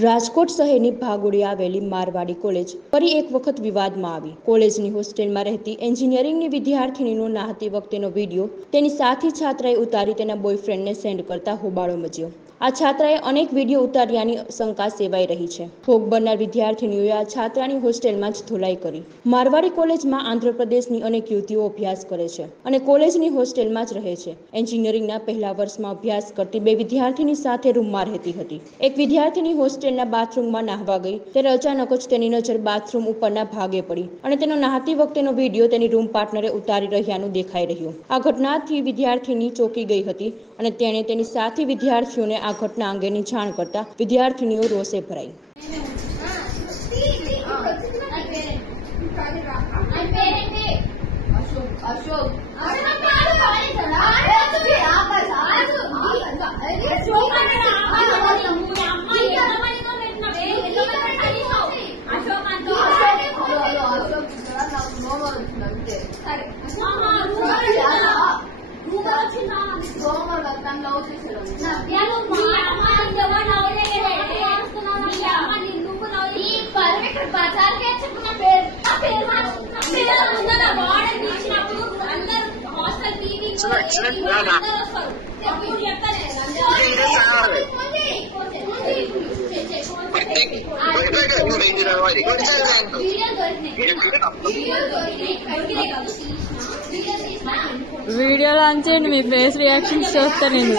રાજકોટ શહેરની ભાગોળે આવેલી મારવાડી કોલેજ ફરી એક વખત વિવાદમાં આવી। કોલેજની હોસ્ટેલમાં રહેતી એન્જિનિયરિંગની વિદ્યાર્થીનીનો નહાતી વખતેનો વિડીયો તેની સાથી છાત્રાએ ઉતારી તેના બોયફ્રેન્ડને સેન્ડ કરતા હોબાળો મચ્યો। આ છાત્રાએ અનેક વિડીયો ઉતાર્યાની શંકા સેવાઈ રહી છે। ભોગ બનનાર વિદ્યાર્થીનીઓએ આ છાત્રાની હોસ્ટેલમાં જ ધોલાઈ કરી। મારવાડી કોલેજમાં આંધ્રપ્રદેશની અનેક યુવતીઓ અભ્યાસ કરે છે અને કોલેજની હોસ્ટેલમાં જ રહે છે। એન્જિનિયરિંગના પહેલા વર્ષમાં અભ્યાસ કરતી બે વિદ્યાર્થીની સાથે રૂમમાં રહેતી હતી। એક વિદ્યાર્થીની હોસ્ટેલના બાથરૂમમાં નાહવા ગઈ ત્યારે અચાનક જ તેની નજર બાથરૂમ ઉપરના ભાગે પડી અને તેનો નહાતી વખતેનો વિડીયો તેની રૂમ પાર્ટનરે ઉતારી રહ્યાનું દેખાઈ રહ્યું। આ ઘટનાથી વિદ્યાર્થીની ચોંકી ગઈ હતી અને તેણે તેની સાથી વિદ્યાર્થીઓને આ ઘટના અંગેની જાણ કરતા વિદ્યાર્થીનીઓ રોષે ભરાઈ। వీడియో లాంచ్ చేయండి మీ ఫేస్ రియాక్షన్స్ చూస్తా నేను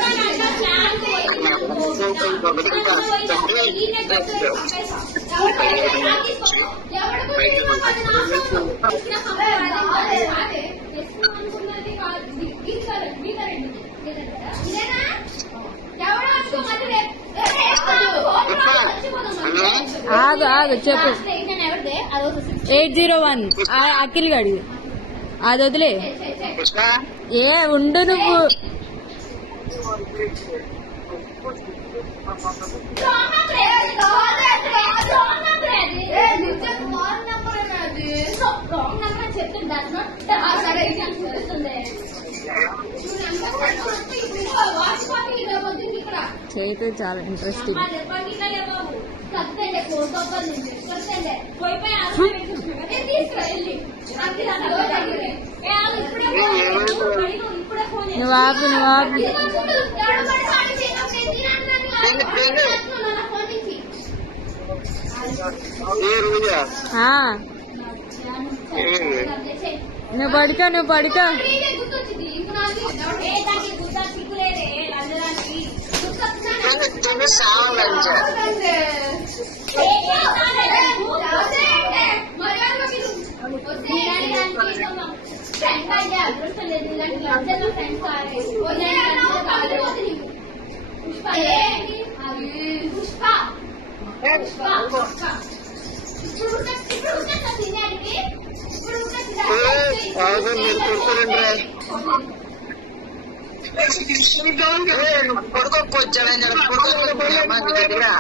ఆగు ఆగు చెప్పు 801 అఖిల్ గడి అది వదిలే ఏ ఉండు నువ్వు చేస్తే చాలా ఇంట్రెస్టింగ్ నువ్వు ఆపు నువ్వు పడుకో వీడా